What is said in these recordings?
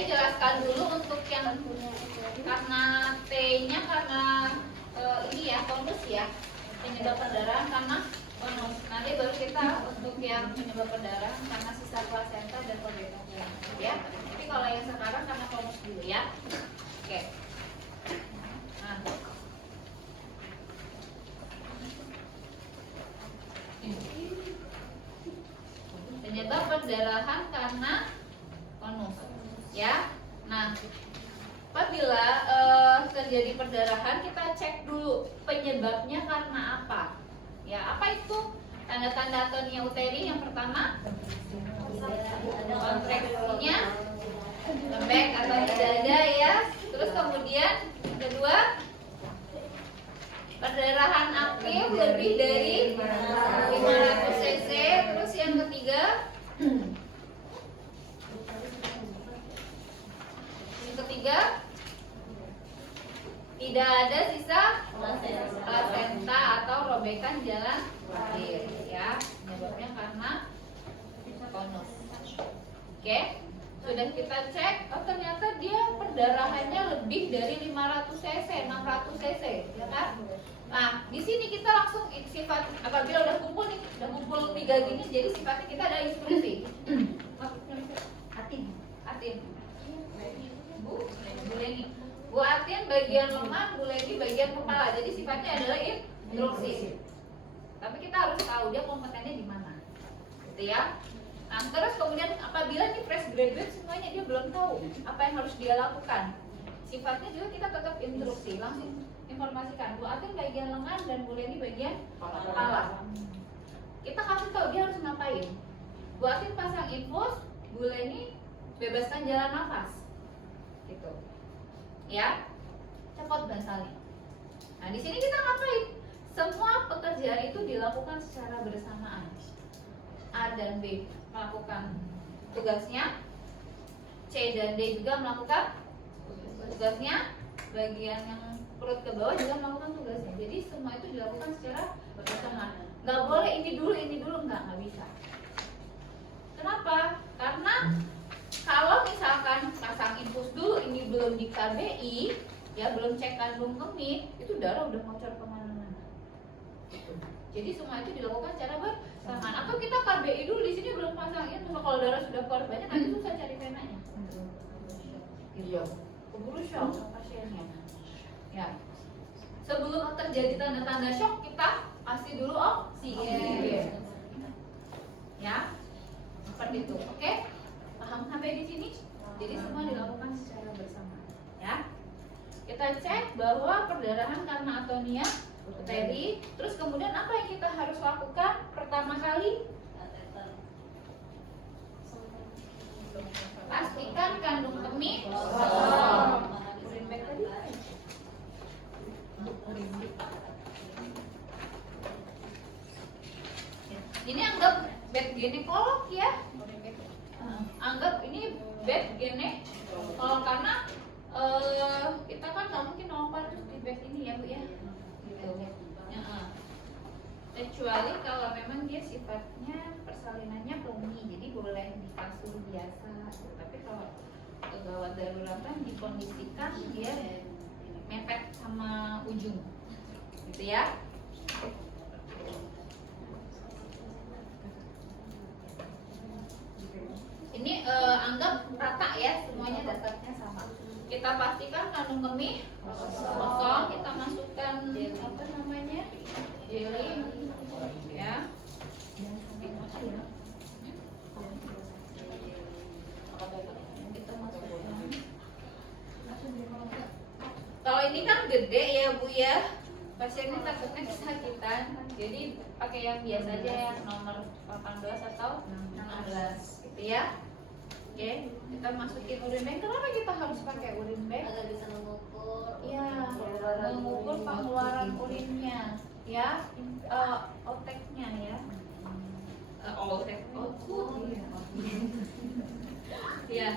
saya jelaskan dulu untuk yang karena T-nya karena ini ya konus ya, penyebab perdarahan karena konus. Nanti baru kita untuk yang penyebab perdarahan karena sisa plasenta dan robekan ya. Tapi kalau yang sekarang karena konus dulu ya. Oke. Nah. Penyebab perdarahan karena konus ya. Nah, apabila terjadi perdarahan kita cek dulu penyebabnya karena apa ya. Apa itu tanda-tanda atonia uteri? Yang pertama kontraksinya lembek atau tidak ada ya. Terus kemudian yang kedua perdarahan aktif lebih dari 500 cc. Terus yang ketiga tidak ada sisa plasenta atau robekan jalan lahir ya. Penyebabnya karena konus. Oke, sudah kita cek, oh ternyata dia perdarahannya lebih dari 500 cc, 600 cc, ya kan? Nah, di sini kita langsung sifat apabila udah kumpul nih, udah kumpul 3 gini, jadi sifatnya kita ada instruksi. Atin. Bu Leni. Bu Atin bagian lemah, Bu Leni bagian kepala. Jadi sifatnya adalah instruksi. Tapi kita harus tahu dia kompetennya di mana. Gitu ya. Nah, terus kemudian apabila di fresh graduate semuanya dia belum tahu apa yang harus dia lakukan. Sifatnya juga kita tetap instruksi, langsung informasikan. Bu Atin bagian lengan dan Bu Leni bagian kepala. Kita kasih tahu dia harus ngapain. Bu Atin pasang infus, Bu Leni bebaskan jalan nafas. Gitu. Ya. Cepat basalnya. Nah, di sini kita ngapain? Semua pekerjaan itu dilakukan secara bersamaan. A dan B melakukan tugasnya, C dan D juga melakukan tugasnya, bagian yang perut ke bawah juga melakukan tugasnya. Jadi semua itu dilakukan secara bersamaan. Nggak boleh ini dulu, nggak bisa. Kenapa? Karena kalau misalkan pasang infus dulu ini belum di KBI, ya belum cek kandung kemih, itu darah udah ngocor kemana-mana. Jadi semua itu dilakukan secara bersamaan. Atau kita KBI dulu di sini belum pasang itu, kalau darah sudah keluar banyak nanti susah cari venanya. Iya. Keburu shock pasiennya. Ya. Sebelum terjadi tanda-tanda shock kita kasih dulu oksigen. Ya. Seperti itu. Oke? Paham sampai di sini? Jadi semua dilakukan secara bersamaan. Ya. Kita cek bahwa perdarahan karena atonia uteri. Terus kemudian apa yang kita harus lakukan pertama kali? Pastikan kandung kemih kosong. Ini anggap bed ginekolog ya. Anggap ini bed ginekolog karena kita kan nggak mungkin nomor terus di bed ini ya Bu ya. Kecuali kalau memang dia sifatnya persalinannya kemih, jadi boleh di kasur biasa. Tapi kalau gawat daruratan dikondisikan dia mepet sama ujung, gitu ya. Ini anggap rata ya, semuanya dasarnya sama. Kita pastikan kandung kemih kosong, kita masukkan apa namanya jelly ya. Kalau ini kan gede ya Bu ya, pasiennya takutnya kesakitan, jadi pakai yang biasa aja ya, nomor 18 atau 16 gitu ya. Oke, kita masukin urin bag. Kenapa kita harus pakai urin bag? Agar bisa mengukur. Iya, mengukur pengeluaran urinnya, ya, outtake-nya ya. Outtake, ya.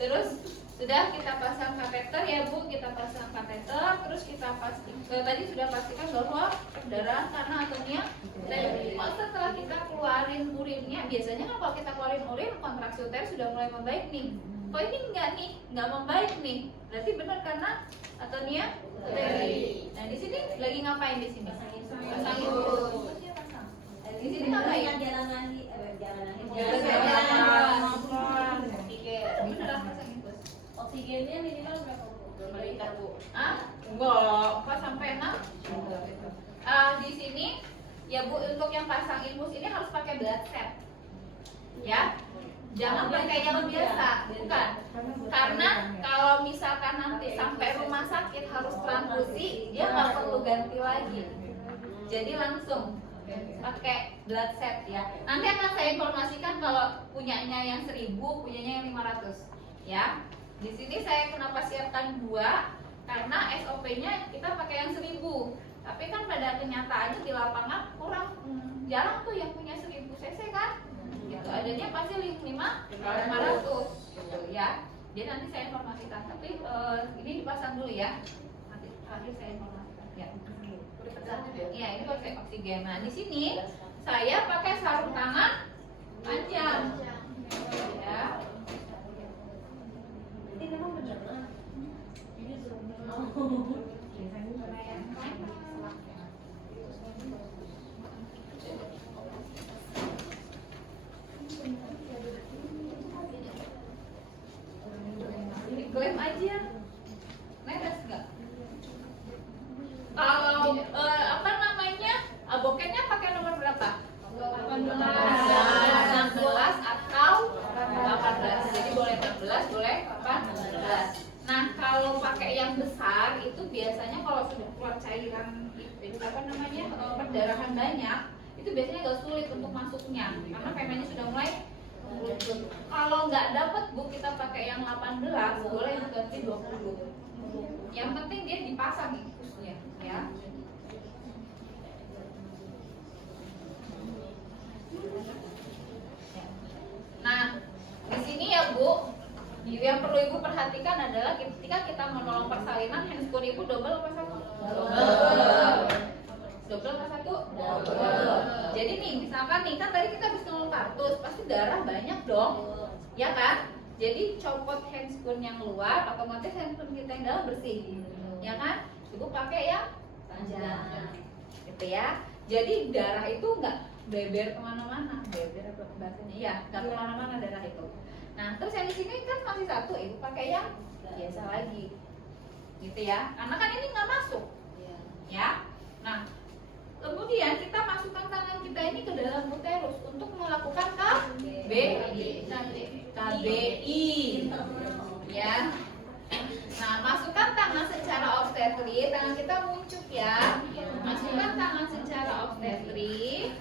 Terus sudah kita pasang kateter ya Bu, kita pasang kateter, terus kita tadi sudah pastikan bahwa perdarahan karena atonia uteri. Setelah kita keluarin urinnya, biasanya kan kalau kita keluarin urin kontraksi uteri sudah mulai membaik nih. Kok ini enggak nih, enggak membaik nih. Berarti benar karena atonia uteri. Nah di sini lagi ngapain di sini? Pasang infus. Di sini ngapain? Jalan oksigen. Beneran pasang infus. Oksigennya minimal berapa Bu? 2 liter Bu. Enggak. Pas sampai 6. Di sini ya Bu, untuk yang pasang infus ini harus pakai blood set. Ya. Jangan pakai yang biasa, bukan. Karena kalau misalkan nanti sampai rumah sakit harus transfusi, dia nggak perlu ganti lagi. Jadi langsung pakai blood set ya. Nanti akan saya informasikan kalau punyanya yang 1000, punyanya yang 500 ya. Di sini saya kenapa siapkan 2? Karena SOP-nya kita pakai yang 1000. Tapi kan pada kenyataannya di lapangan kurang, jarang tuh yang punya 1000 cc kan. Gitu, adanya pasti 500 gitu ya. Jadi nanti saya informasikan. Tapi ini dipasang dulu ya. Nanti terakhir saya informasikan. Ya. Iya, ini pakai oksigen. Nah, di sini saya pakai sarung tangan panjang. Ya. Ini memang benar. Klaim aja, netes nggak? Kalau apa namanya, boketnya pakai nomor berapa? 16 atau 18. Jadi boleh 16, boleh 18. Nah kalau pakai yang besar itu biasanya kalau sudah keluar cairan itu apa namanya, perdarahan banyak, itu biasanya agak sulit untuk masuknya karena pemainnya sudah mulai. Kalau nggak dapat Bu, kita pakai yang 18, boleh ganti 20. Yang penting dia dipasang infusnya ya. Nah, di sini ya Bu, yang perlu Ibu perhatikan adalah ketika kita menolong persalinan, handphone Ibu double apa satu? Double apa satu? Double. Jadi nih, misalkan nih kan tadi kita habis nolong kartus, pasti darah banyak dong, ya kan? Jadi copot handscoon yang luar, otomatis handphone kita yang dalam bersih, ya kan? Ibu pakai yang panjang, gitu ya. Jadi darah itu nggak beber kemana-mana, beber apa bahasanya? Ya, nggak kemana-mana darah itu. Nah, terus yang di sini kan masih satu, Ibu pakai yang biasa lagi, gitu ya. Karena kan ini nggak masuk, ya. Nah, kemudian kita masukkan tangan kita ini ke dalam uterus untuk melakukan KBI, ya. Nah, masukkan tangan secara obstetrik, tangan kita muncul ya. Masukkan tangan secara obstetrik.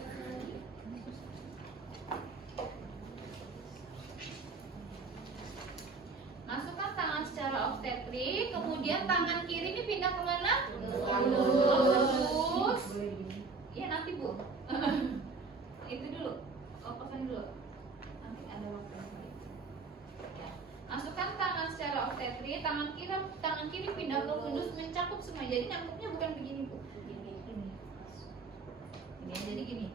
Masukkan tangan secara obstetrik, kemudian tangan kiri ini pindah kemana? Lurus. Iya nanti Bu. Itu dulu. Kokosan dulu. Nanti ada waktu. Ya. Masukkan tangan secara obstetrik, tangan kiri pindah ke lurus, mencakup semua. Jadi nyangkupnya bukan begini Bu. Ini. Ini jadi gini.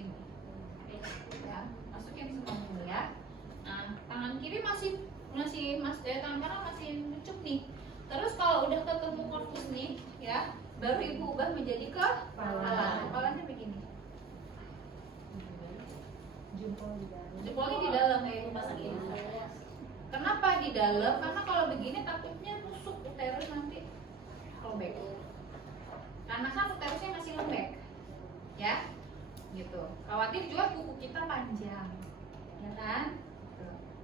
Ini. Ya, masukin semua dulu ya. Nah, tangan kiri tangan kanan masih mencup nih. Terus kalau udah ketemu korpus nih, ya, baru Ibu ubah menjadi kepala. Kepalanya begini. Jempolnya di dalam kayak Ibu pasang ini. Kenapa di dalam? Karena kalau begini takutnya rusuk uterus nanti robek. Karena kan uterusnya masih lembek, ya, gitu. Khawatir juga kuku kita panjang, ya kan?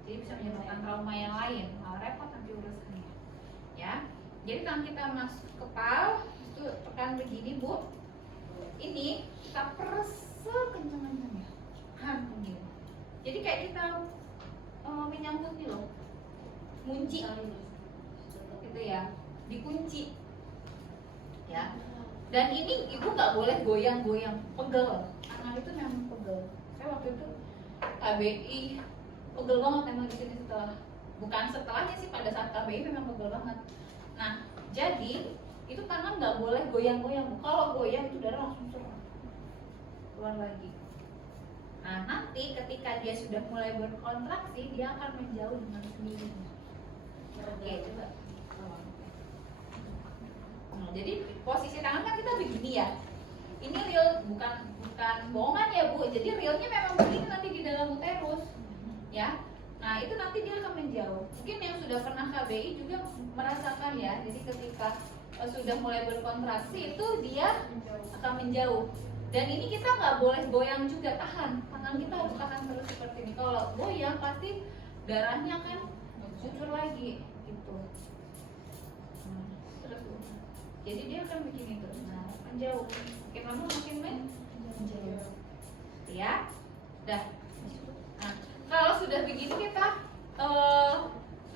Jadi bisa menyebabkan trauma yang lain, malah repot nanti urusannya, ya. Jadi tangan kita masuk kepal, itu tekan begini Bu. Ini kita peres sekencang-kencangnya, begini. Jadi kayak kita menyambut nih loh, kunci, gitu ya, dikunci, ya. Dan ini Ibu nggak boleh goyang-goyang, pegel. Tangan itu memang pegel. Saya waktu itu KBI pegel banget emang di sini setelahnya sih, pada saat KBI memang pegel banget. Nah, jadi itu tangan nggak boleh goyang-goyang. Kalau goyang itu darah langsung keluar lagi. Nah, nanti ketika dia sudah mulai berkontraksi, dia akan menjauh dengan sendirinya. Oke, coba. Nah, jadi posisi tangan kan kita begini ya. Ini real, bukan bohongan ya Bu. Jadi realnya memang begini nanti di dalam uterus, ya. Nah, itu nanti dia akan menjauh. Mungkin yang sudah pernah KBI juga merasakan ya. Jadi ketika sudah mulai berkontraksi itu dia akan menjauh. Dan ini kita nggak boleh goyang juga, tahan. Tangan kita harus tahan terus seperti ini. Kalau goyang pasti darahnya akan cucur lagi gitu. Terus, jadi dia akan begini terus. Nah, menjauh. Makin lama makin menjauh. Ya, dah. Nah, kalau sudah begini kita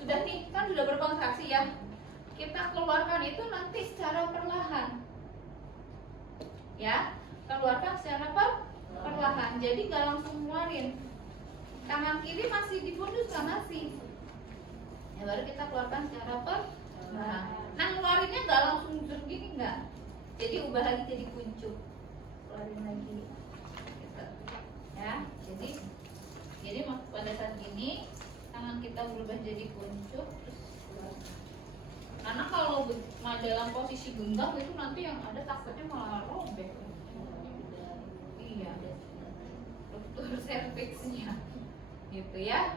sudah nih kan sudah berkontraksi ya. Kita keluarkan itu nanti secara perlahan. Ya. Keluarkan secara perlahan, jadi nggak langsung ngeluarin. Tangan kiri masih dipundus kan masih, ya baru kita keluarkan secara perlahan. Nah ngeluarinnya nggak langsung begini nggak, jadi ubah lagi jadi kuncup, keluarin lagi, gitu. Ya. Jadi pada saat gini tangan kita berubah jadi kuncup, terus keluarkan. Karena kalau dalam posisi genggam itu nanti yang ada takutnya malah robek. Iya, struktur serviksnya gitu ya,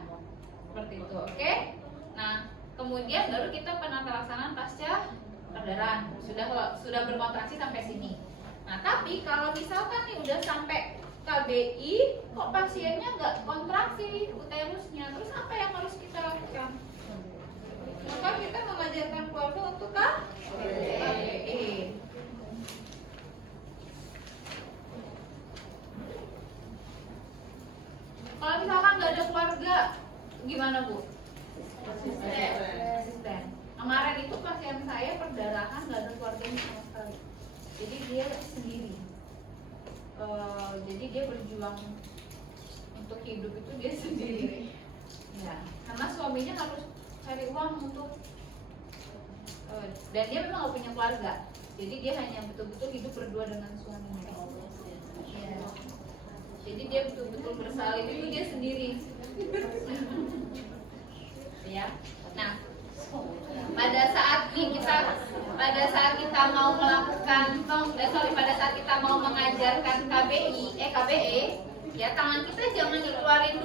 seperti itu. Oke. Nah kemudian baru kita penata laksanaan pasca perdarahan, sudah berkontraksi sampai sini. Nah tapi kalau misalkan nih udah sampai KBI kok pasiennya nggak kontraksi uterusnya, terus apa yang harus kita lakukan? Maka kita mengajarkan keluarga untuk KBI. Kalau misalkan nggak ada keluarga, gimana Bu? Asisten. Kemarin itu pasien saya perdarahan nggak ada keluarganya sama sekali. Jadi dia sendiri. Jadi dia berjuang untuk hidup itu dia sendiri. Ya, karena suaminya harus cari uang untuk, dan dia memang nggak punya keluarga. Jadi dia hanya betul-betul hidup berdua dengan suaminya. Ya. Jadi dia betul-betul bersalin itu dia sendiri. Ya. Nah, pada saat kita mau melakukan pada saat kita mau mengajarkan KBE, ya tangan kita jangan dikeluarin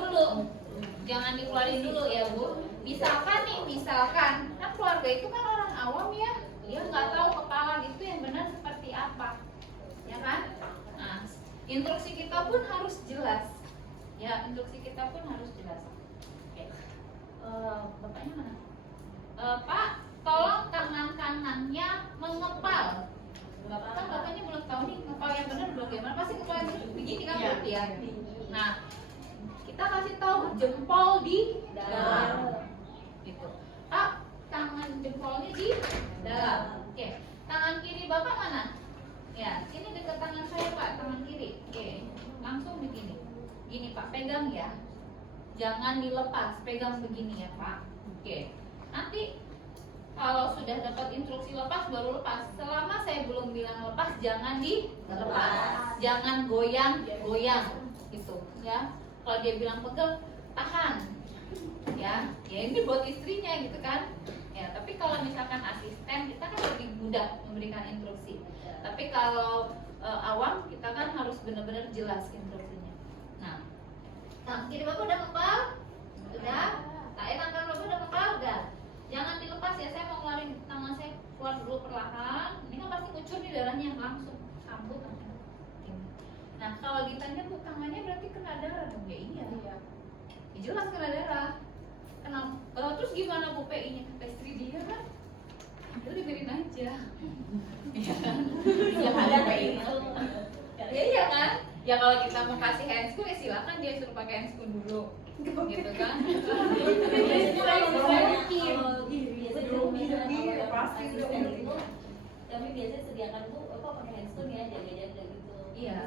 dulu ya Bu. Misalkan kan keluarga itu kan orang awam ya, dia nggak tahu kepala itu yang benar seperti apa, ya kan? Nah, instruksi kita pun harus jelas. Ya, instruksi kita pun harus jelas. Oke. Bapaknya mana? Pak, tolong tangan kanannya mengepal. Bapaknya belum tahu nih ngepal yang benar bagaimana. Pasti ngepal begini kan berarti ya. Nah, kita kasih tahu jempol di dalam. Gitu. Pak, tangan jempolnya di dalam. Oke. Tangan kiri Bapak mana? Ya, sini dekat tangan saya Pak, tangan kiri. Oke, langsung begini. Gini Pak, pegang ya. Jangan dilepas, pegang begini ya Pak. Oke. Nanti kalau sudah dapat instruksi lepas baru lepas. Selama saya belum bilang lepas, jangan dilepas. Jangan goyang-goyang gitu ya. Kalau dia bilang pegang, tahan. Ya ini buat istrinya gitu kan. Ya, tapi kalau misalkan asisten kita kan lebih mudah memberikan instruksi. Tapi kalau awam kita kan harus benar-benar jelas instruksinya. Nah, kiri Bapak udah ngepal? Sudah? Tangan Bapak udah ngepal? Udah. Jangan dilepas ya, saya mau ngeluarin tangan saya keluar dulu perlahan. Ini kan pasti ngucur nih darahnya, langsung sambut. Nah, kalau ditanya Bu tangannya berarti kena darah dong? Ya iya. Ya, jelas kena darah. Terus gimana Bu PI-nya? Istri dia kan? Itu dibiarin aja. Iya kan? Yang ada PI itu. Ya iya kan? Ya kalau kita mau kasih handscoon ya silakan dia suruh pakai handscoon dulu. Gitu kan? Tapi biasanya sediakan Bu, apa pakai handscoon ya, jaga-jaga gitu. Iya.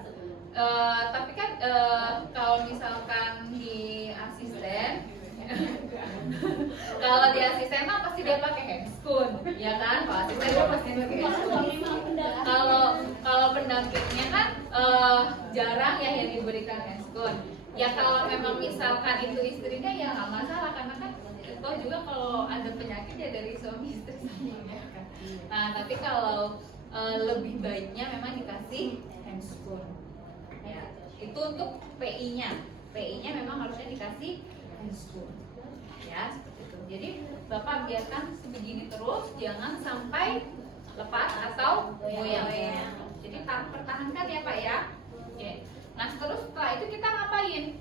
Tapi kan kalau misalkan di asisten kalau di asisten mah pasti dia pakai handscoon, ya kan? Kalau asisten dia pasti pakai handscoon. Kalau pendampingnya kan jarang ya yang diberikan handscoon. Ya kalau memang misalkan itu istrinya ya nggak masalah, karena kan toh juga kalau ada penyakit ya dari suami istri sama ya kan. Nah tapi kalau lebih baiknya memang dikasih handscoon. Ya itu untuk PI-nya. PI-nya memang harusnya dikasih handscoon. Ya seperti itu. Jadi Bapak biarkan sebegini terus, jangan sampai lepas atau goyang. Jadi pertahankan ya Pak ya. Oke. Nah terus setelah itu kita ngapain?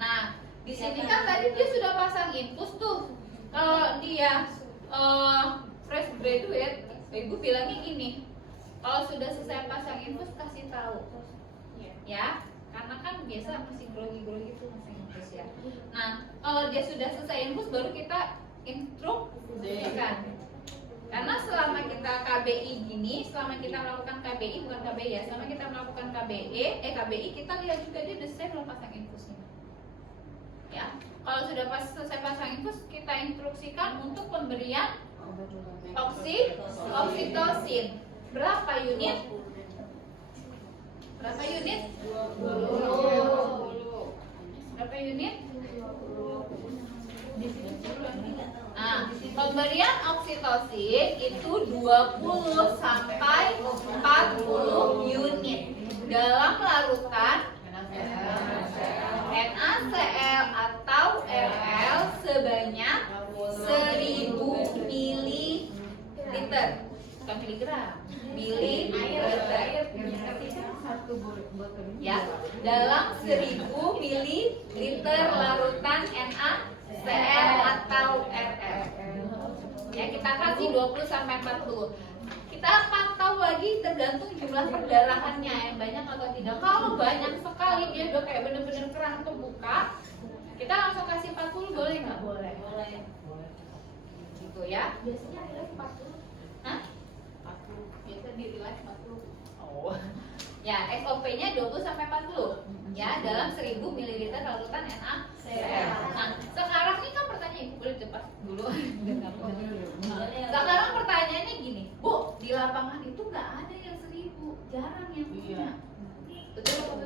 Nah di sini kan tadi dia sudah pasang infus tuh. Kalau dia fresh graduate, Ibu bilangnya gini, kalau sudah selesai pasang infus kasih tahu, ya, karena kan biasa masih grogi-grogi tuh masih infus ya. Nah kalau dia sudah selesai infus baru kita instruksikan. Karena selama kita KBI gini, selama kita melakukan KBI bukan KBI ya, selama kita melakukan KBI kita lihat juga dia udah selesai belum pasang infusnya. Ya, kalau sudah selesai pasang infus kita instruksikan untuk pemberian oksitosin. Berapa unit? Berapa unit? 20. Berapa unit? Nah, pemberian oksitosin itu 20 sampai 40 unit dalam larutan NaCl atau RL sebanyak 1000 ml. Bukan miligram, mililiter. Ya, dalam 1000 ml larutan NaCl atau RL. Ya, kita kasih 20 sampai 40. Kita pantau lagi tergantung jumlah perdarahannya yang banyak atau tidak. Kalau banyak sekali dia udah kayak bener-bener keran kebuka, kita langsung kasih 40 boleh nggak? Boleh. Gitu ya. Biasanya nilai 40. Hah? 40. Biasa di nilai 40. Oh. Ya, SOP-nya 20 sampai 40. Ya, dalam 1000 ml larutan NaCl. Nah, sekarang ini kan pertanyaan Ibu boleh cepat dulu. Sekarang pertanyaannya gini, Bu, di lapangan itu nggak ada yang 1000, jarang yang punya. Betul.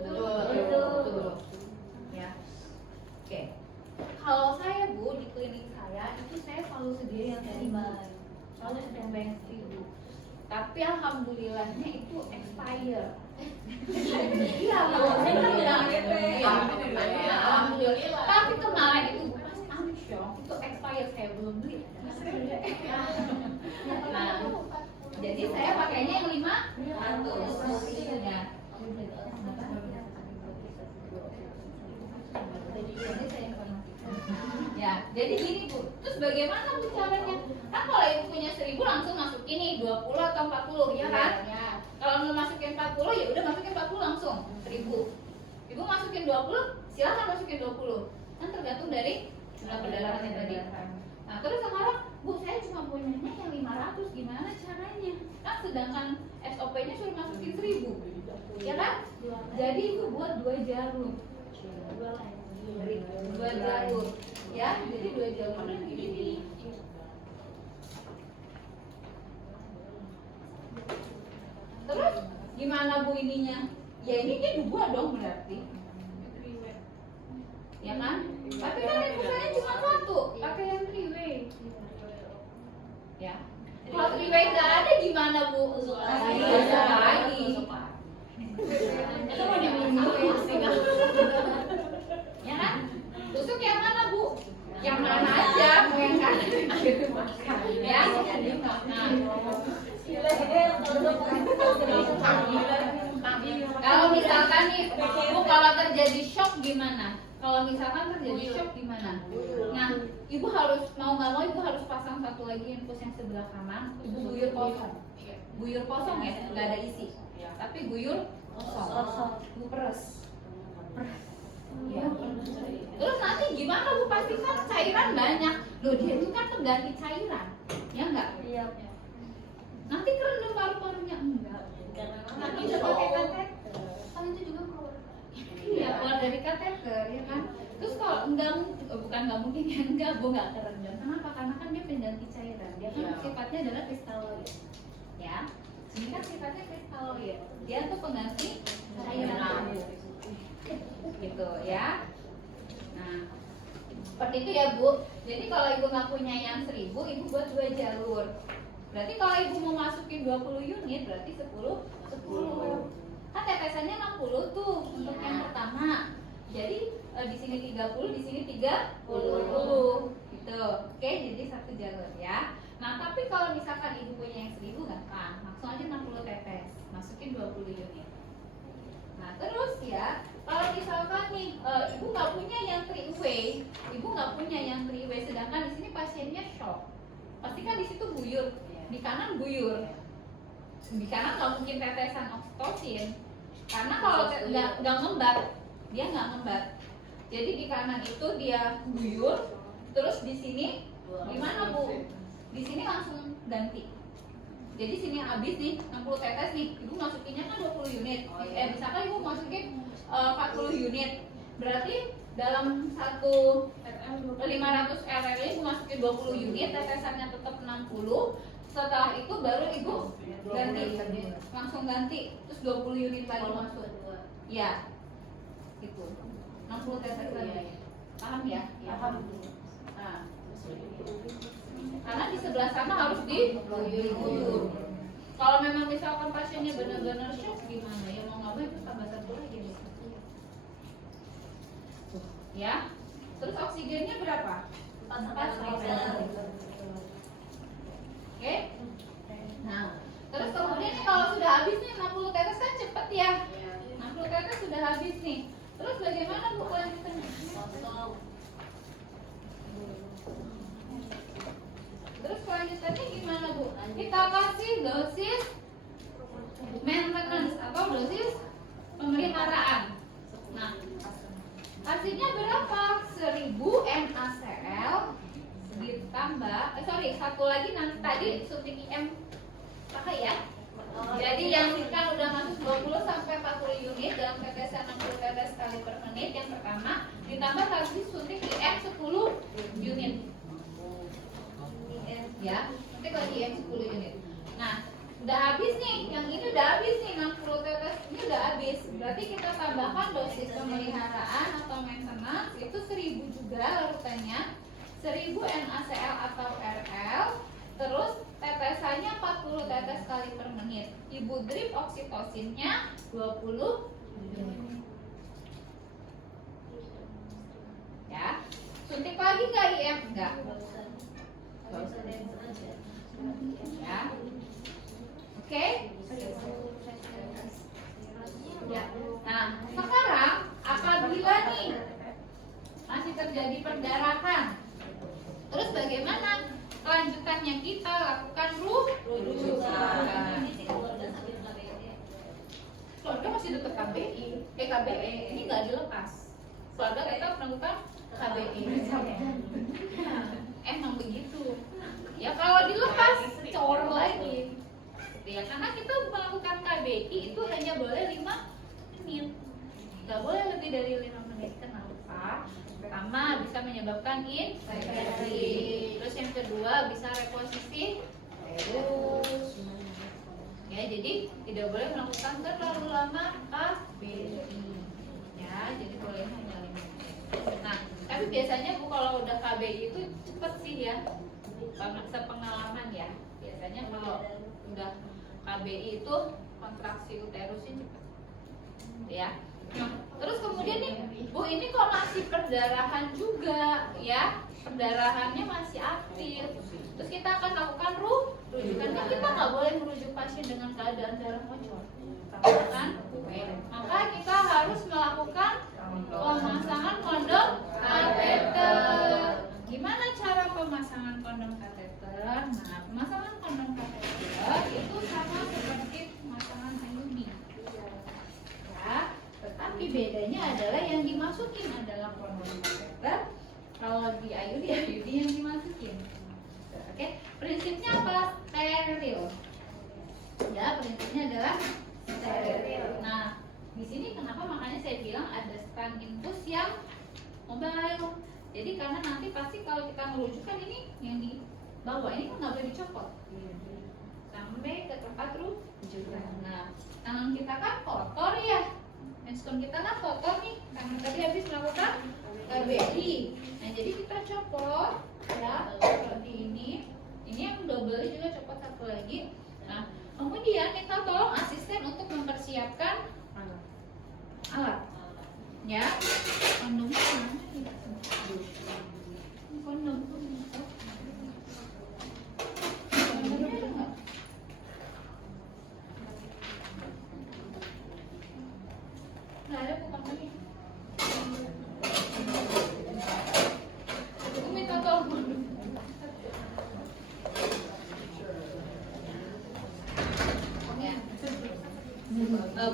Ya. Oke. Kalau saya Bu di klinik saya itu saya selalu sedia yang 1000. Selalu standby yang 1000. Tapi alhamdulillahnya itu expire. Iya, saya kan bilang gitu. Alhamdulillah. Tapi kemarin itu pas Amsyong itu expire, saya belum beli. Nah, jadi saya pakainya yang 500. Ya. Ya, jadi gini Bu. Terus bagaimana Bu caranya? Kan kalau Ibu punya 1000 langsung masukin nih 20 atau 40 ya kan? Kalau mau masukin 40 ya udah masukin 40 langsung 1000. Ibu masukin 20, silahkan masukin 20. Kan tergantung dari jumlah perdarahannya tadi. Nah, terus sekarang Bu saya cuma punyanya yang 500, gimana caranya? Kan sedangkan SOP-nya suruh masukin 1000. Ya kan? Jadi Ibu buat 2 jalur. 2 jalur. Ya, jadi 2 jalur ini. Terus gimana Bu ininya? Ya ini dia 2 dong berarti. Ya kan? Tapi kan infusannya cuma 1, pakai yang 3-way. Ya. Kalau 3-way nggak ada gimana Bu? Tusuk lagi. Itu mau dimusik. Ya kan? Tusuk yang mana Bu? Yang mana aja, mau yang kanan kiri. Ya. Nah. Kalau misalkan nih, Bu kalau terjadi shock gimana? Kalau misalkan terjadi shock gimana? Nah, Ibu harus mau nggak mau Ibu harus pasang satu lagi infus yang sebelah kanan. Ibu guyur kosong. Guyur kosong ya, nggak ada isi. Tapi guyur kosong. Ibu peres. Ya. Terus nanti gimana Bu? Pastikan cairan banyak. Loh dia itu kan pengganti cairan, ya nggak? Iya. Nanti kerendam paru-parunya enggak. Nanti bisa pakai kateter. Kan itu juga keluar. Iya, keluar dari kateter ya kan. Terus kalau enggak, bukan nggak mungkin ya enggak, Bu nggak kerendam. Kenapa? Karena kan dia pengganti cairan. Dia kan sifatnya adalah kristaloid. Ya. Ini kan sifatnya kristaloid. Dia tuh pengganti cairan. gitu ya. Nah, seperti itu ya Bu. Jadi kalau ibu nggak punya yang 1000, ibu buat 2 jalur. Berarti kalau ibu mau masukin 20 unit, berarti 10. Kan tetesannya 60 tuh untuk yang pertama. Jadi di sini 30, di sini 30 gitu. Oke, jadi 1 jalur ya. Nah, tapi kalau misalkan ibu punya yang 1000 gampang, langsung aja 60 tetes, masukin 20 unit. Nah, terus ya, kalau misalkan nih ibu nggak punya yang 3-way, ibu nggak punya yang 3-way, sedangkan di sini pasiennya shock, pasti kan di situ buyur, di kanan buyur, di kanan nggak mungkin tetesan oksitosin, karena kalau nggak ngembat, dia nggak ngembat. Jadi di kanan itu dia buyur, terus di sini gimana Bu? Di sini langsung ganti. Jadi sini habis nih 60 tetes nih, ibu masukinnya kan 20 unit. Misalkan ibu masukin 40 unit. Berarti dalam 500 ml ibu masukin 20 unit, tetesannya tetap 60. Setelah itu baru ibu ganti, langsung ganti, terus 20 unit lagi masuk. Ya, gitu. 60 tetes lagi. Paham ya? Paham. Nah, karena di sebelah sana harus diguyur. Kalau memang misalkan pasiennya benar-benar shock gimana ya, mau nggak mau itu tambah 1 lagi nih. Ya. Terus oksigennya berapa? 4 Oke. Nah, terus kemudian nih kalau sudah habis nih 60 tetes kan cepet ya. 60 tetes sudah habis nih. Terus bagaimana Bu kelanjutannya? Terus kelanjutannya gimana Bu? Kita kasih dosis maintenance atau dosis pemeliharaan. Nah, hasilnya berapa? 1000 NaCl ditambah, satu lagi nanti tadi suntik IM pakai ya. Jadi yang kan udah masuk 20 sampai 40 unit dalam tetesan 60 tetes kali per menit yang pertama, ditambah lagi suntik IM 10 unit. Ya, nanti kalau IM 10 unit. Nah, udah habis nih, yang ini udah habis nih 60 tetes ini udah habis. Berarti kita tambahkan dosis pemeliharaan atau maintenance itu 1000 juga larutannya. 1000 NaCl atau RL. Terus tetesannya 40 tetes kali per menit. Ibu drip oksitosinnya 20 unit. Ya. Suntik lagi nggak IM? Enggak. Ya. Oke. Ya. Nah, sekarang apabila nih masih terjadi perdarahan, terus bagaimana kelanjutannya? Kita lakukan rujukan. Keluarga masih tetap KBI, KBE ini nggak dilepas. Keluarga tetap melakukan KBI. Emang begitu. Ya kalau dilepas cor lagi. Ya karena kita melakukan KBI itu hanya boleh 5 menit. Nggak boleh lebih dari 5 menit. Kenapa? Pertama bisa menyebabkan infeksi. Terus yang kedua bisa reposisi terus. Ya jadi tidak boleh melakukan terlalu lama KBI. Ya jadi boleh hanya 5 menit. Nah tapi biasanya Bu kalau udah KBI itu cepet sih ya. Sepengalaman ya. Biasanya kalau udah KBI itu kontraksi uterusnya cepet. Ya. Nah, terus kemudian nih, Bu ini kok masih perdarahan juga ya, perdarahannya masih aktif. Terus kita akan lakukan rujukan. Kan kita nggak boleh merujuk pasien dengan keadaan darah bocor, kan? Maka kita harus melakukan pemasangan kondom kateter. Gimana cara pemasangan kondom kateter? Nah, pemasangan kondom kateter itu sama seperti pemasangan IUD. Ya. Tapi bedanya adalah yang dimasukin adalah kondom kateter. Kalau di IUD yang dimasukin. Oke, prinsipnya apa? Steril. Ya, prinsipnya adalah steril. Nah, di sini kenapa makanya saya bilang ada stand infus yang mobile. Jadi karena nanti pasti kalau kita merujukkan ini yang di bawah ini kan nggak boleh dicopot. Sampai ke tempat rujukan. Nah, tangan kita kan kotor ya. handphone kita kan kotor nih karena tadi habis melakukan KBI. Nah jadi kita copot ya seperti ini. Ini yang double juga copot satu lagi. Nah kemudian minta tolong asisten untuk mempersiapkan alat ya. Kondomnya mana nih? Kondom. Kondomnya ada nggak? Nggak ada bukan ini. Aku minta tolong kondom.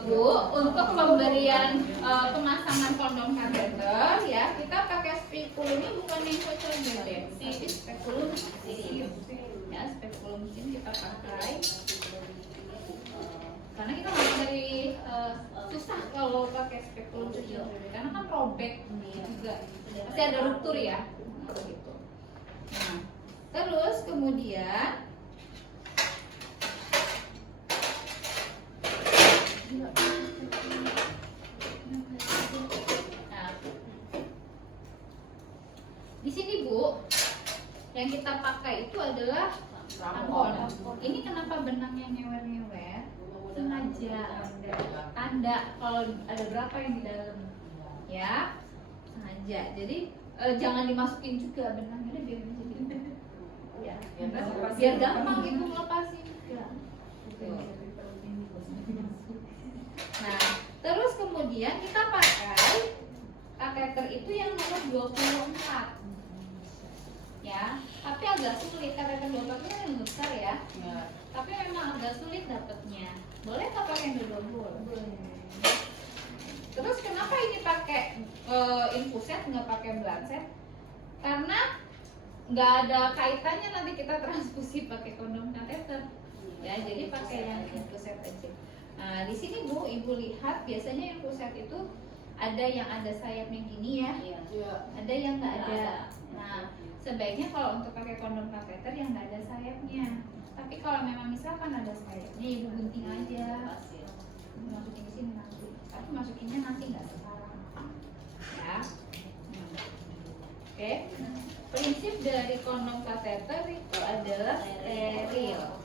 Bu, untuk pemberian pemasangan kondom kateter ya kita pakai spekulum ini bukan yang cocok ya, si spekulum ya spekulum ini kita pakai karena kita nggak dari susah kalau pakai spekulum kecil karena kan robek juga pasti ada ruptur ya gitu. Nah terus kemudian nah, di sini Bu, yang kita pakai itu adalah tampon. Ini kenapa benangnya nyewer-nyewer? Sengaja tanda kalau ada berapa yang di dalam, ya sengaja. Jadi jangan dimasukin juga benangnya biar bisa gitu. Ya, biar gampang itu melepasin juga. Nah, terus kemudian kita pakai kateter itu yang nomor 24 ya, tapi agak sulit. Kateter 24 itu yang besar ya, tapi memang agak sulit dapatnya. Boleh nggak pakai yang double? Terus kenapa ini pakai infuset nggak pakai blanset? Karena nggak ada kaitannya nanti kita transfusi pakai kondom kateter ya, jadi pakai yang infuset aja. Nah, di sini Bu, Ibu lihat biasanya infuset itu ada yang ada sayapnya gini ya, ada yang nggak ada. Nah, sebaiknya kalau untuk pakai kondom kateter yang nggak ada sayapnya. Tapi kalau memang misalkan ada sayapnya, Ibu gunting aja, masukin di sini nanti. Tapi masukinnya nanti nggak sekarang, ya. Oke. Prinsip dari kondom kateter itu adalah steril.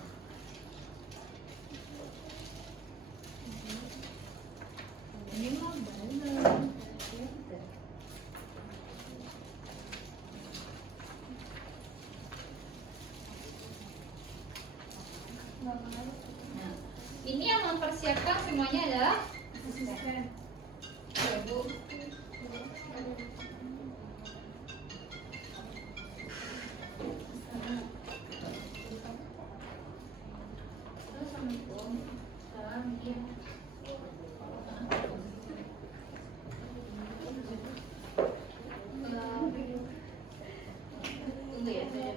Ini mah bener. Nah, ini yang mempersiapkan semuanya adalah asisten. Ya, Bu. Assalamualaikum. Assalamualaikum. Tunggu ya, saya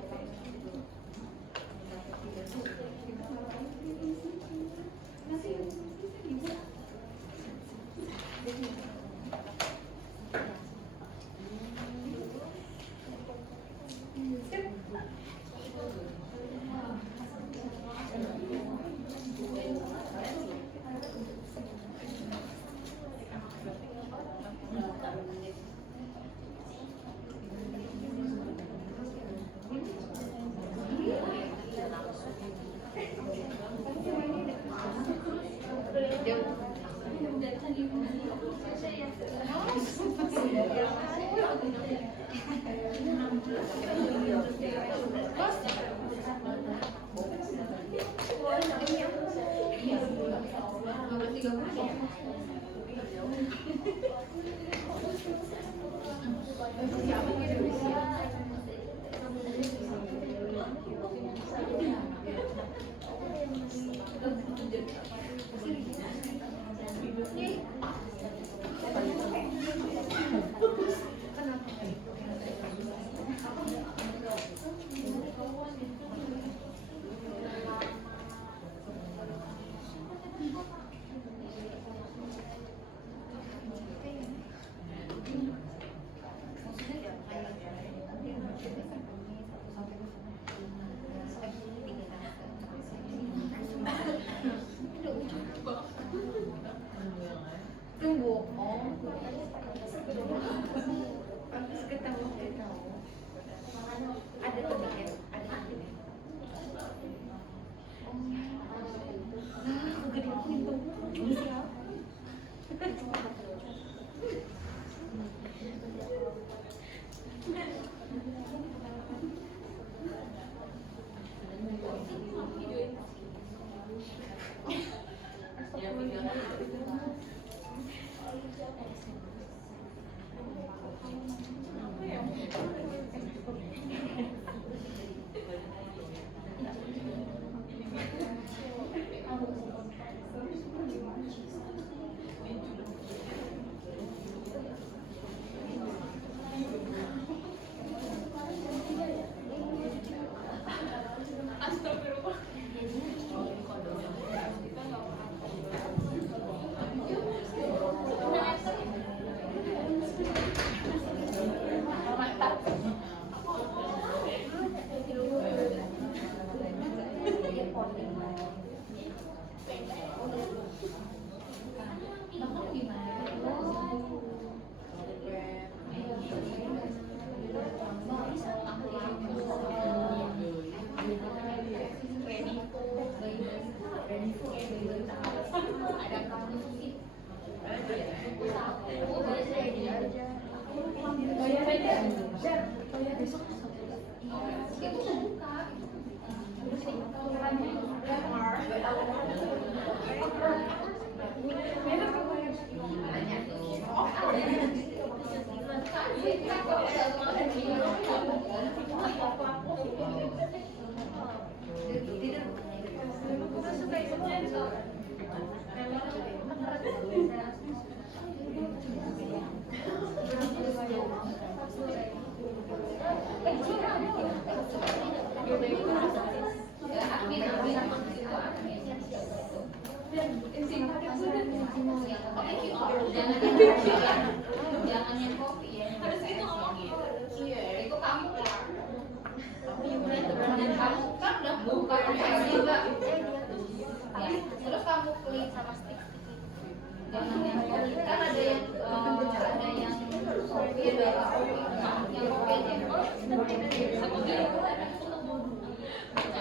Nah,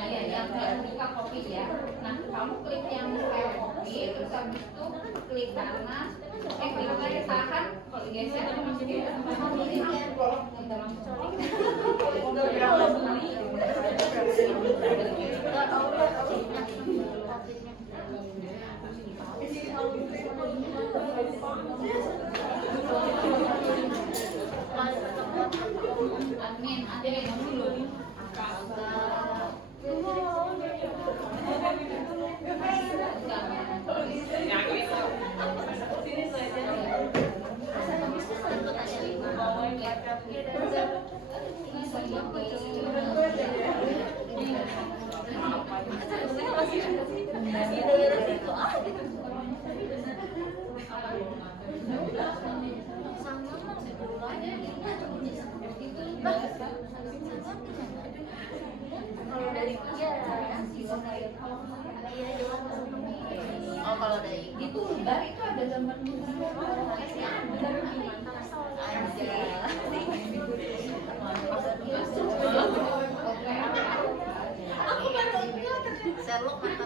ya, yang buka kopi ya. Nah, kamu klik yang kayak kopi, terus habis itu klik kanan, klik lagi tahan, kalau geser kamu masukin ke tempat admin dulu. Oh, kalau dari Itu bar itu ada gambar Sherlock mantap.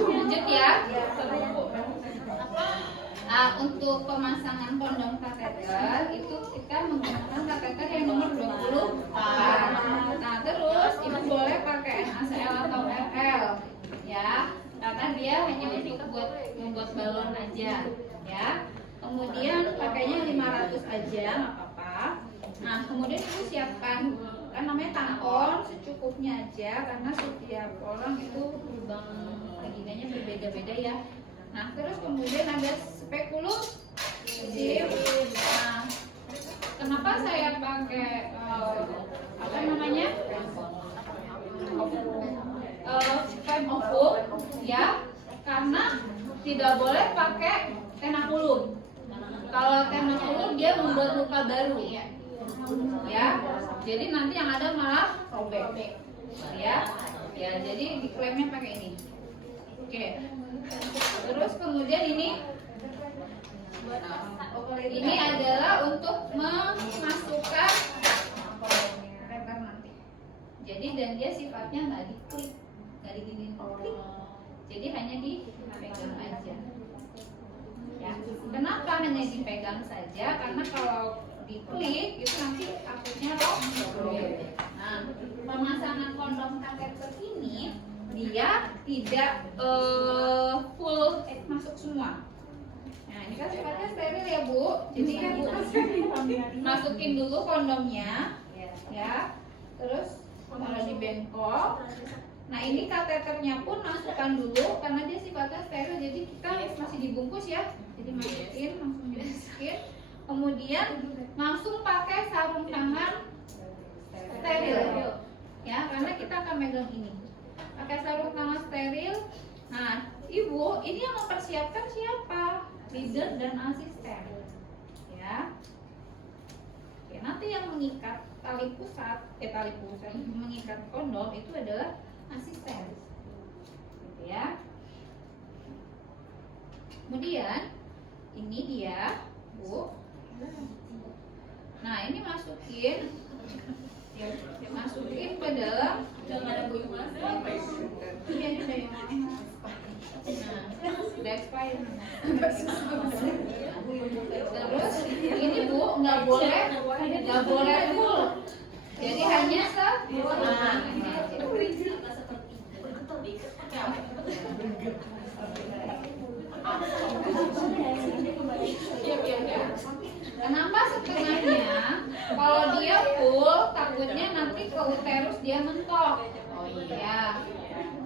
Lanjut ya. Nah, untuk pemasangan kondom kateter itu kita menggunakan kateter yang nomor 24. Nah, terus ibu boleh pakai NaCl atau RL ya, karena dia hanya untuk membuat balon aja ya. Kemudian pakainya 500 aja nggak apa-apa. Nah, kemudian ibu siapkan kan namanya tampon secukupnya aja, karena setiap orang itu lubang vaginanya berbeda-beda ya. Nah, terus kemudian ada spekulum sip. Nah, kenapa saya pakai apa namanya sperm ovum ya, karena tidak boleh pakai tenakulum. Kalau tenakulum dia membuat luka baru ya, jadi nanti yang ada malah robek ya. Ya, jadi diklaimnya pakai ini. Oke. Terus kemudian ini adalah untuk memasukkan paper nanti. Jadi dan dia sifatnya nggak diklik, nggak diginiin klik. Jadi hanya dipegang aja. Ya. Kenapa hanya dipegang saja? Karena kalau diklik itu nanti takutnya robek. Nah, pemasangan kondom kateter ini dia tidak full masuk semua. Nah, ini kan sifatnya steril ya Bu. Jadi ya Bu, masukin dulu kondomnya ya. Terus taruh di bengkok. Nah, ini kateternya pun masukkan dulu karena dia sifatnya steril. Jadi kita masih dibungkus ya. Jadi masukin, langsung dimasukin. Kemudian langsung pakai sarung tangan steril ya, karena kita akan megang ini pakai sarung tangan steril. Nah, ibu ini yang mempersiapkan siapa? Leader dan asisten ya. Oke, nanti yang mengikat tali pusat mengikat kondom itu adalah asisten gitu ya. Kemudian ini dia Bu. Nah, ini masukin Masukin ke dalam. Udah nggak ada bunyi mas. Iya, ini udah yang mana? Nah, udah expired. Terus ini Bu nggak boleh full. Jadi hanya Apa seperti Kenapa setengahnya? Kalau dia full, takutnya nanti ke uterus dia mentok. Oh iya,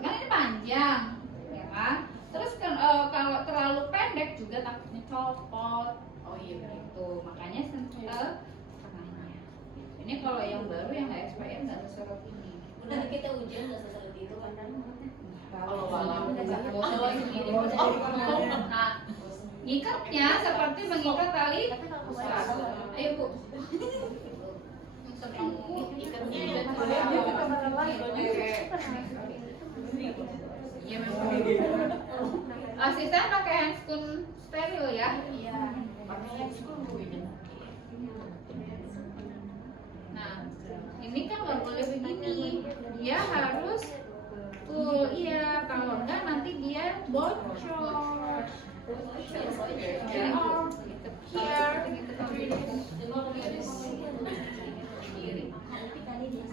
kan ini panjang, ya kan? Terus kalau terlalu pendek juga takutnya copot. Oh iya begitu. Makanya setengahnya. Ini kalau yang baru yang nggak expired nggak sesuai ini. udah kita ujian nggak sesuai itu kan? Nah, ngikatnya seperti mengikat tali pusat. Ayo Bu. Ikatnya Iya memang. Asisten pakai handscoon steril ya. Iya. Pakai handscoon Bu ini. Nah, ini kan nggak boleh begini. Dia harus full. Iya, kalau enggak nanti dia bocor.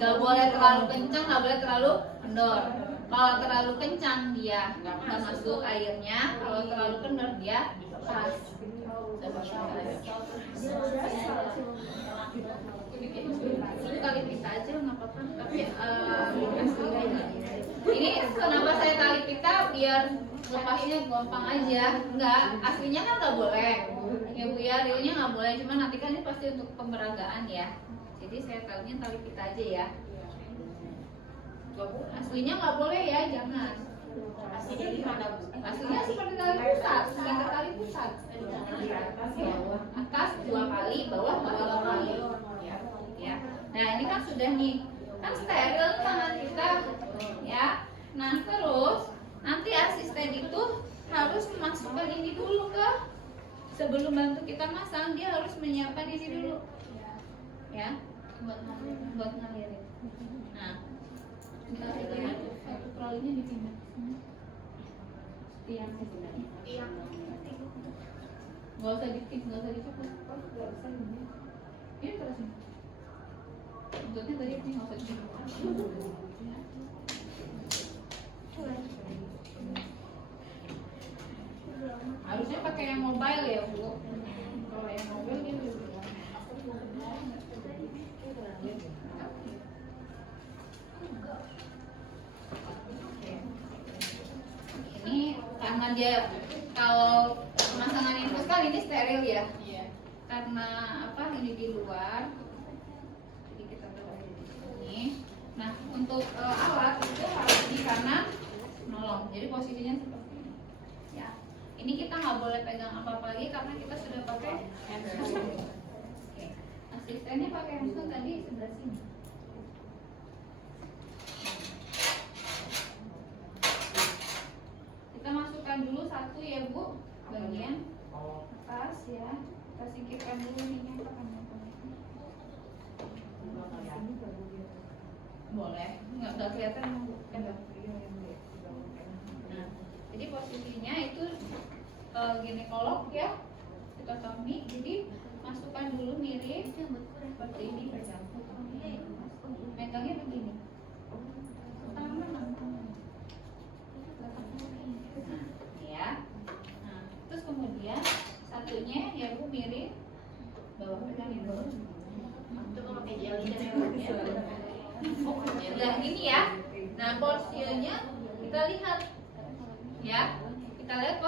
Gak boleh terlalu kencang, gak boleh terlalu kendor. Kalau terlalu kencang dia nggak masuk airnya, kalau terlalu kendor dia pas. Ini tali pita aja nggak apa-apa, tapi ini kenapa saya tali pita biar lepasnya gampang aja. Enggak, aslinya kan nggak boleh ya Bu ya, realnya nggak boleh, cuma nanti kan ini pasti untuk pemeragaan ya, jadi saya talinya tali pita aja ya. Aslinya nggak boleh ya, jangan. Aslinya gimana Bu? Aslinya seperti tali pusat, seperti tali pusat. Atas 2 kali, bawah 2 kali. Ya. Nah ini kan sudah nih, kan steril tangan kita, ya. Nah terus nanti asisten itu harus memasukkan ini dulu ke, sebelum bantu kita masang dia harus menyiapkan ini dulu, ya, buat ngalirin. Nah, satu trolinya dipindah. Tiang sebenarnya. Nggak usah dipik, nggak usah dicopot. Ini terus ini. Bentuknya tadi ini nggak usah dicopot. Harusnya pakai yang mobile ya Bu. Kalau yang mobile dia lebih ini karena dia kalau pemasangan infus kan ini steril ya. Iya. Karena apa ini di luar, jadi kita taruh di sini. Nah untuk alat itu harus di kanan nolong. Jadi posisinya seperti ini. Ya. Ini kita nggak boleh pegang apa-apa lagi karena kita sudah pakai handphone. Oke. Asistennya pakai handphone tadi sebelah sini. Kita masukkan dulu satu ya Bu, bagian atas ya. Kita singkirkan dulu minyak boleh, nggak kelihatan Bu. Nah, jadi posisinya itu ginekolog ya, sitotomi. Jadi masukkan dulu mirip seperti ini, pegang. Megangnya begini. Tangan. Ya. Nah, terus kemudian satunya ya Bu mirip bawah pegang itu. Itu kalau pakai jeli dan ya. Nah ini ya. Nah porsinya kita lihat ya. Kita lihat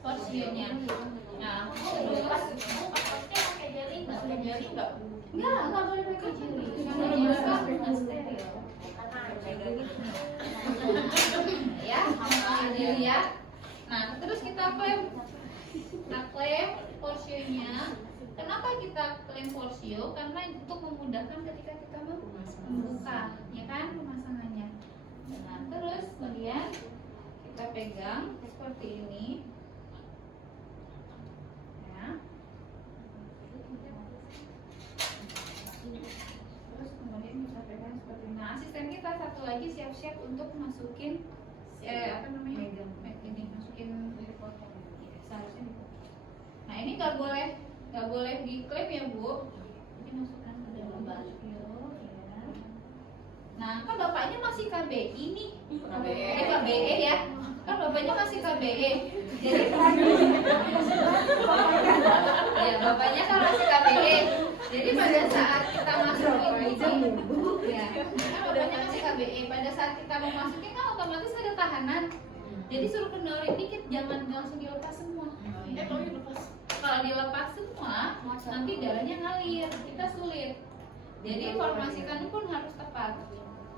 porsinya. Nah terus pakai jeli nggak? Pakai jeli nggak? nggak boleh pakai jeli. Ya, adil ya. Nah, terus kita klaim porsionya. Kenapa kita klaim porsio? Karena untuk memudahkan ketika kita membuka, ya kan, pemasangannya. Nah, terus kemudian kita pegang seperti ini. Ya. Terus kemudian kita pegang siap untuk masukin apa namanya ini masukin seharusnya dipotong. Nah ini nggak boleh diklaim ya Bu. Ini masukkan ke dalam baju ya. Nah kan bapaknya masih KBI nih, KBE ya. Kan bapaknya masih KBE. Jadi ya bapaknya kan masih KBE. Jadi pada saat kita masukin ini, ya kan bapaknya masih KBE. Pada saat kita mau masukin kan otomatis ada tahanan. Jadi suruh kendorin dikit, jangan langsung dilepas semua. Kalau dilepas semua, nanti darahnya ngalir, kita sulit. Jadi informasikan pun harus tepat,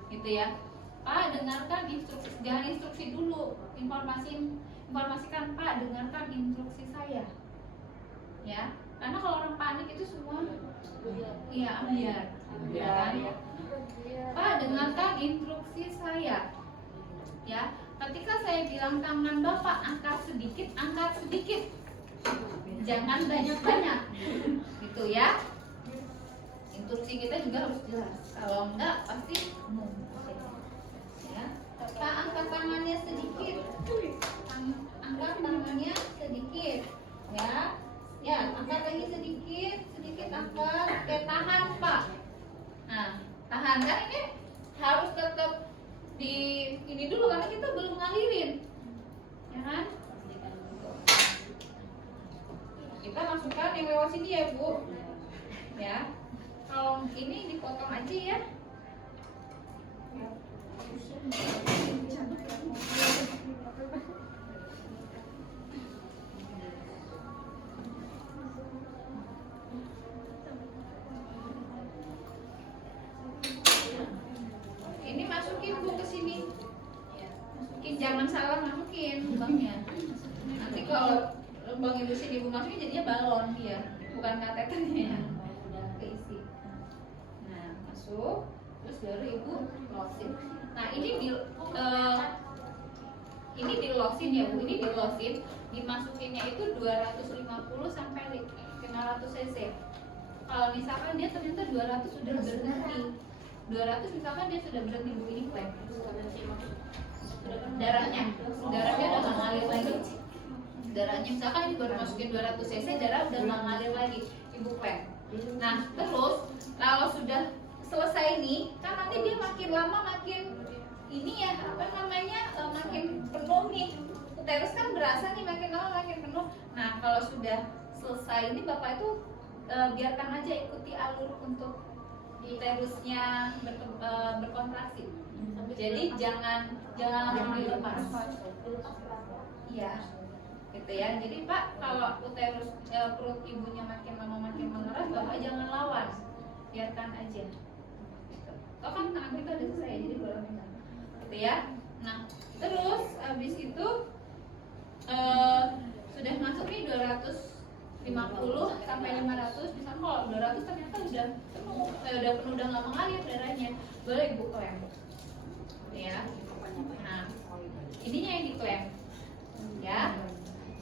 gitu ya. Pak, dengarkan instruksi, jangan instruksi dulu. Informasikan Pak, dengarkan instruksi saya. Ya, karena kalau orang panik itu semua, iya ambiar, kan? Pak, dengarkan instruksi saya. Ya, ketika saya bilang tangan Bapak angkat sedikit, jangan banyak-banyak, gitu ya. Instruksi kita juga harus jelas. Kalau enggak pasti ya. Pak, angkat tangannya sedikit, angkat tangannya sedikit, ya. Ya, angkat lagi sedikit angkat. Oke, tahan Pak. Nah, tahan kan ini harus tetap di ini dulu karena kita belum ngalirin, ya kan? Kita masukkan yang lewat sini ya Bu, ya. Kalau ini dipotong aja ya. Ini masukin Bu ke sini. Masukin, jangan salah masukin lubangnya. Nanti kalau lubang ibu sini ibu masukin jadinya balon dia, bukan kateternya yang keisi. Nah, masuk, terus baru ibu losin. Nah, ini dilosin ya Bu, ini dilosin. Dimasukinnya itu 250 sampai 500 cc. Kalau misalkan dia ternyata 200 sudah berhenti, 200 misalkan dia sudah berhenti Bu, ini klaim. Darahnya udah nggak ngalir lagi. Darahnya misalkan ini baru masukin 200 cc, darah udah nggak ngalir lagi, ibu klaim. Nah terus kalau sudah selesai nih, kan nanti dia makin lama makin ini ya apa namanya makin penuh nih. Uterus kan berasa nih makin lama makin penuh. Nah kalau sudah selesai ini bapak itu biarkan aja ikuti alur untuk uterusnya berkontraksi. Jadi jangan langsung dilepas. Iya, gitu ya. Jadi Pak, kalau uterus perut ibunya makin lama makin mengeras, Bapak jangan lawan, biarkan aja. Toh kan tangan kita udah selesai, jadi boleh megang, gitu ya. Nah, terus habis itu sudah masuk nih 250 sampai 500. Misalnya kalau 200 ternyata udah penuh, udah nggak mengalir darahnya, boleh ibu klaim, ya. Nah, ininya yang diklaim, ya.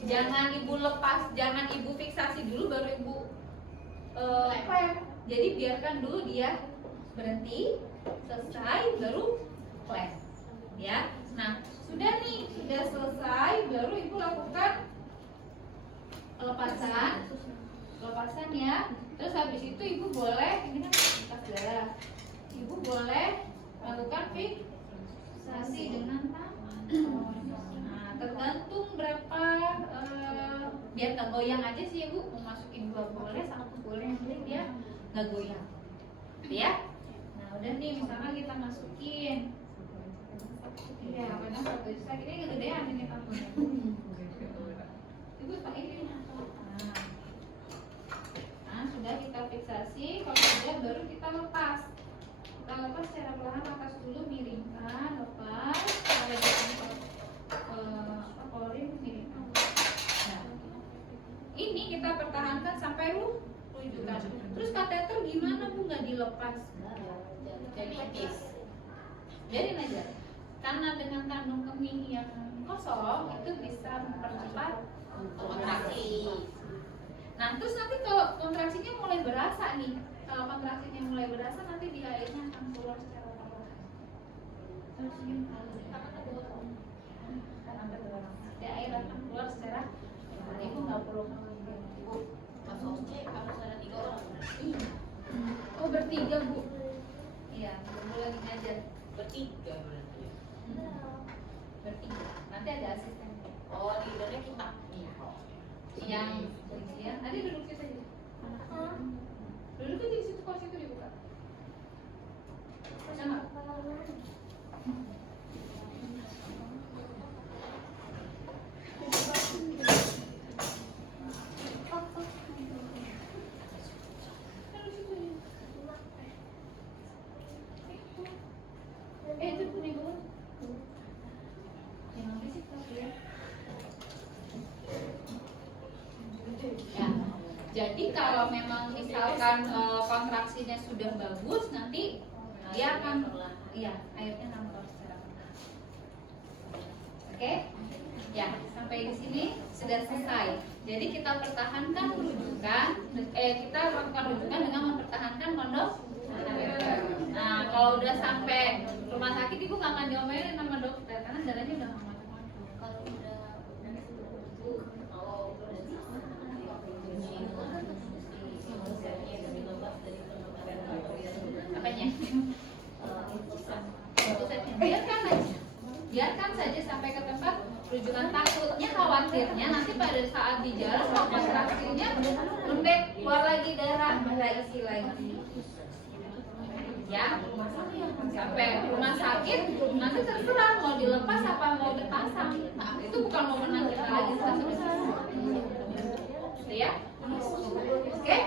Jangan ibu lepas, jangan ibu fiksasi dulu baru ibu klaim. Jadi biarkan dulu dia berhenti, selesai baru klaim, ya. Nah, sudah nih, sudah selesai baru ibu lakukan pelepasan ya. Terus habis itu ibu boleh, ini kan bekas darah, ibu boleh lakukan fiksasi dengan tangan. Nah, tergantung berapa, biar nggak goyang aja sih ibu, mau masukin 2 boleh, 1 boleh, yang penting dia nggak goyang, ya. Nah udah nih, misalkan kita masukin, ya kadang 1 juta, ini kegedean ini tabungnya. Ibu pakai ini. Nah sudah kita fiksasi, kalau sudah baru kita lepas. Kita lepas secara perlahan, atas dulu, miringkan, lepas. Polin miringkan. Nah, ini kita pertahankan sampai rujukan. Terus kateter gimana Bu, nggak dilepas? Jadi tipis. Biarin aja. Karena dengan kandung kemih yang kosong itu bisa mempercepat kontraksi. Nah, terus nanti kalau kontraksinya mulai berasa nih, kalau kontraksinya mulai berasa nanti di airnya akan keluar secara perlahan. Ada air akan keluar secara ibu nggak perlu. Masuk C harus ada 3 orang. Oh bertiga bu? Iya, boleh lagi ngajar. Bertiga berarti. Bertiga. Nanti ada asisten. Oh, leadernya kita. Yang ya, nanti duduk situ aja. Duduk aja di situ, kursi itu dibuka. Sama. Itu punya gue. Yang berisik tapi ya. Ya, jadi kalau memang misalkan kontraksinya sudah bagus, nanti dia akan, iya, airnya nampol secara perlahan. Oke, ya sampai di sini sudah selesai. Jadi kita pertahankan rujukan, kita lakukan rujukan dengan mempertahankan kondom. Nah, kalau udah sampai rumah sakit, ibu nggak akan diomelin sama dokter karena darahnya udah nggak macam-macam. Kalau udah Apanya? Biarkan saja sampai ke tempat rujukan. Takutnya, khawatirnya nanti pada saat di jalan kontraksinya lembek, keluar lagi darah, kita isi lagi. Ya, sampai rumah sakit nanti terserah mau dilepas apa mau dipasang. Nah, itu bukan momen kita lagi ya. Oke.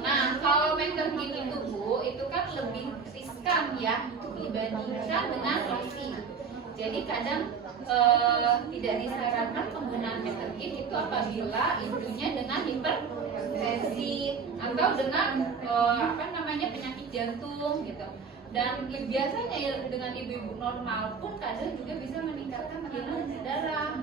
Nah, kalau metergin itu bu, itu kan lebih riskan ya dibandingkan dengan oksi. Jadi kadang tidak disarankan penggunaan metergin itu apabila ibunya dengan hipertensi atau dengan penyakit jantung gitu. Dan biasanya ya, dengan ibu-ibu normal pun kadang juga bisa meningkatkan tekanan darah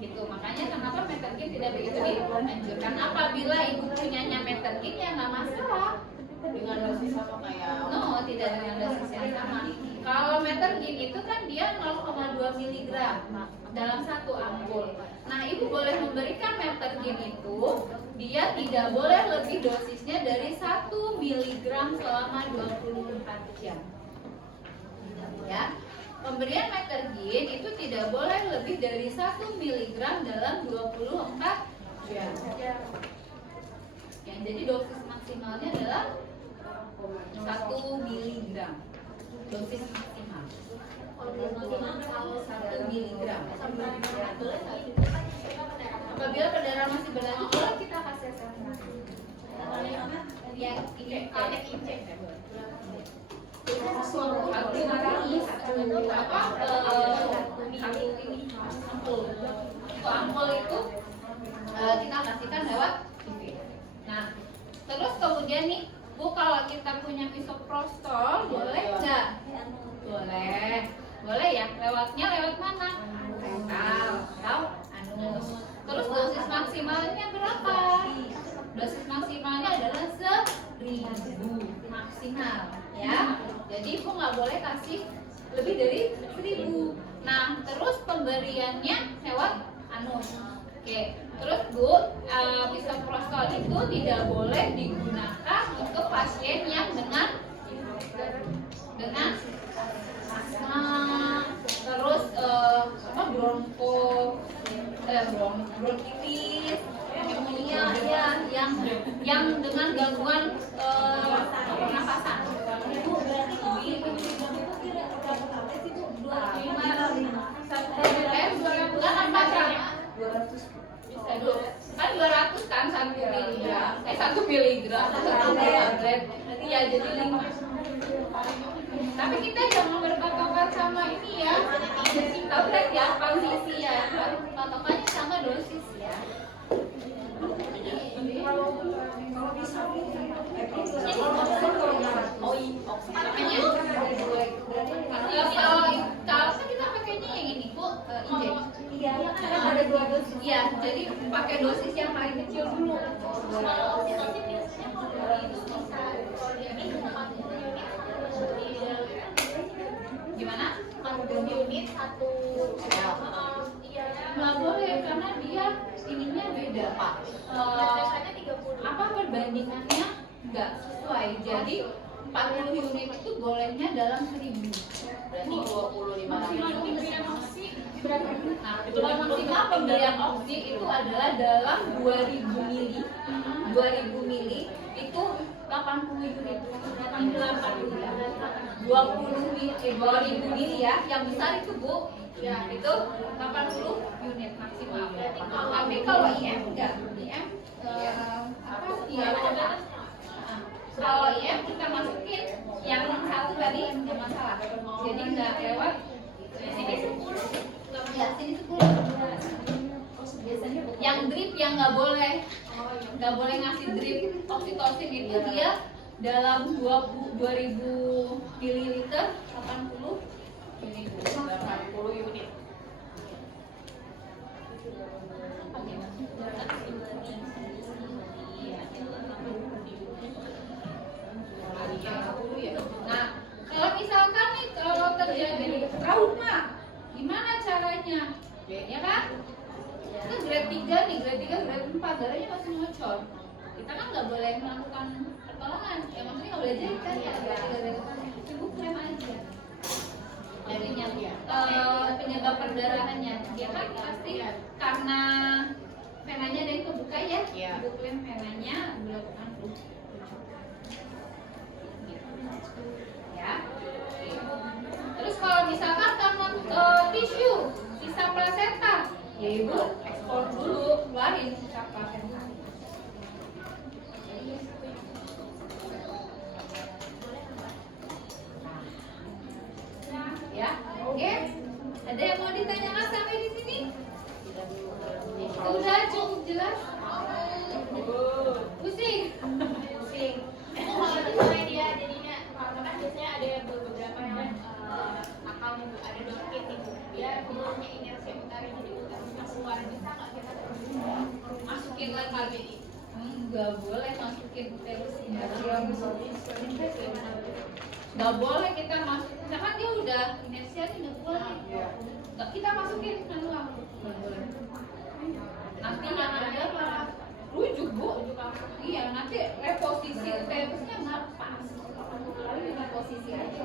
gitu. Makanya kenapa metergin tidak begitu dianjurkan. Apabila ibu punyanya metergin ya nggak masalah. dengan dosis sama kayak Tidak dengan dosis yang sama. Kalau metergin itu kan dia 0,2 mg dalam satu ampul. Nah, ibu boleh memberikan metergin itu, dia tidak boleh lebih dosisnya dari 1 mg selama 24 jam. Ya. Pemberian metergin itu tidak boleh lebih dari 1 mg dalam 24 jam. Ya, jadi dosis maksimalnya adalah 1 mg. Dosis maksimal. 1 mg. Apabila perdarahan masih berlanjut, kita kasih yang ampul itu kita kasihkan lewat TV. Nah, terus kemudian nih Bu, kalau kita punya misoprostol boleh nggak? Boleh ya. Lewatnya lewat mana? Rektal atau anus. Terus dosis maksimalnya berapa? Dosis maksimalnya adalah 1000 maksimal, ya. Jadi ibu nggak boleh kasih lebih dari 1000. Nah, terus pemberiannya lewat anus. Oke. Terus Bu, misoprostol itu tidak boleh digunakan untuk pasien yang dengan asma, terus bronkitis, pneumonia ya, yang dengan gangguan pernapasan. Ibu berarti kalau ibu kira berapa kali sih Bu? 200 kan 200 kan 1 miligram 1 miligram 1 tablet ya, jadi 5. Tapi kita jangan berpatokan sama ini ya, tablet ya, kondisi ya, patokannya sama dosis ya. Kalau bisa kalau kita pakainya yang ini Bu, injeksi. iya, karena ada 2 dosis. Iya, jadi pakai dosis yang paling kecil dulu. Kalau oksidatif biasanya kalau dari itu bisa kalau dia minum 40 unit unit satu Ya. iya Nggak boleh karena dia ininya beda Pak. biasanya 30 Apa perbandingannya nggak sesuai. Jadi 40 unit itu bolehnya dalam 1000. Berarti 25 Maksimal unit. pemberian opsi berapa? Nah, Itu kalau maksimal pemberian opsi itu adalah dalam 2000 mili. 2000 mili itu 80 unit. 20 mili, 2000 mili ya. Yang besar itu Bu, ya itu 80 unit maksimal. Tapi kalau IM enggak, IM apa? Ya, kalau IM kita masukin yang satu tadi nggak masalah. Jadi nggak lewat sini 10. Ya sini 10. biasanya Yang drip yang nggak boleh ngasih drip oksitosin itu dia dalam 2000 ml 80 unit. 80 unit. Nah, kalau misalkan nih kalau terjadi trauma, gimana caranya? Ya kan? Itu grade 3 nih, grade 3, grade 4, darahnya masih ngocor. Kita kan nggak boleh melakukan pertolongan, ya maksudnya nggak boleh jahit kan ya, grade 3, grade 4. Ibu krem aja. Jadinya penyebab perdarahannya, dia kan pasti karena venanya ada yang kebuka ya. Iya. Ibu krem venanya, ibu lakukan ya. Terus kalau misalkan karena tisu sisa plasenta, ya ibu ekspor dulu, keluarin sisa plasenta. Ya, oke. Ada yang mau ditanyakan sampai di sini? Sudah cukup jelas? Pusing? pusing kalau misalnya dia jadinya karena kan biasanya ada beberapa yang nakal nih Bu, ada dorkit nih Bu, dia punya inersi utara jadi utar keluar, bisa nggak kita Masukin lagi. Nggak boleh masukin terus nggak boleh kita masuk. Misalkan dia udah inersianya udah keluar nih. Nggak kita masukin manual. Nggak boleh. Nanti yang ada malah rujuk Bu. Iya, nanti reposisi uterusnya nggak pas. Reposisi aja.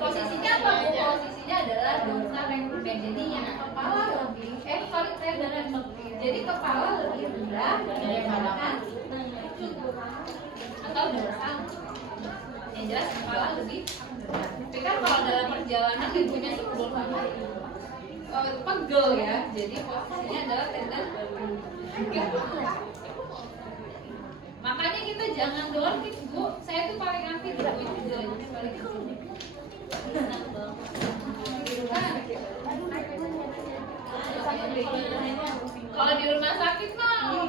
Posisinya apa Bu? Posisinya adalah dorsal rectus. Jadi yang kepala lebih jadi kepala lebih rendah dari kanan atau dorsal. Yang jelas kepala lebih rendah. Tapi kan kalau dalam perjalanan ibunya sebelum pegel ya. Jadi posisinya adalah tendang. Makanya kita jangan dorkit Bu. Saya tuh paling anti dorkit. Kalau di rumah sakit mah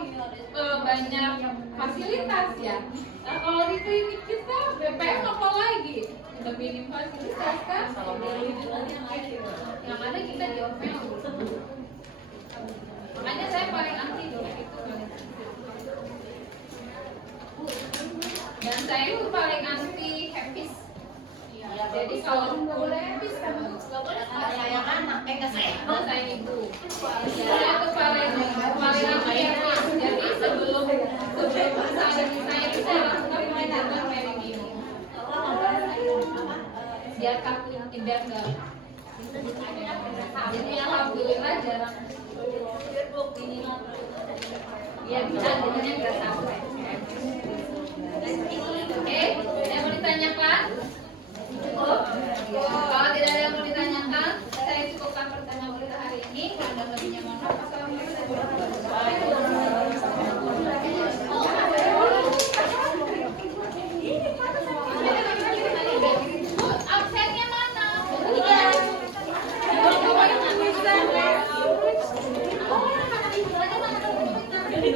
banyak fasilitas ya. Nah, kalau di klinik kita BPM apa lagi? Udah minim fasilitas kan? Yang ada kita diomel. Makanya saya paling anti dorkit itu. Dan saya itu paling anti hepis. Jadi kalau nggak boleh hepis kan nggak boleh sayang anak, sayang ibu. Saya itu paling anti hepis. Jadi sebelum saya bisa lakukan pengecekan kayak gini. Biar takut tidak nggak. Jadi alhamdulillah jarang. Ya bisa jadinya nggak sampai. Oke, yang mau ditanyakan? Kalau tidak ada yang mau ditanyakan, saya cukupkan pertanyaan kita hari ini. Ada lebihnya mohon maaf. Assalamualaikum warahmatullahi wabarakatuh. Bu, absennya mana? Jadi